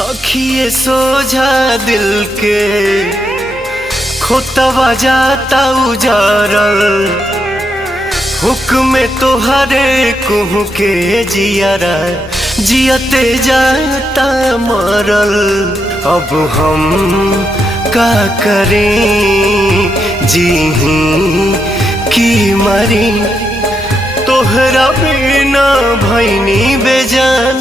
अखिए सोझा दिल के खोतवा जाता उजारल, हुक्म तोहरे कुहू के जियारा जियते जाता मरल। अब हम का करें जीही की मरी, तोहरा बिना भैनी बेजान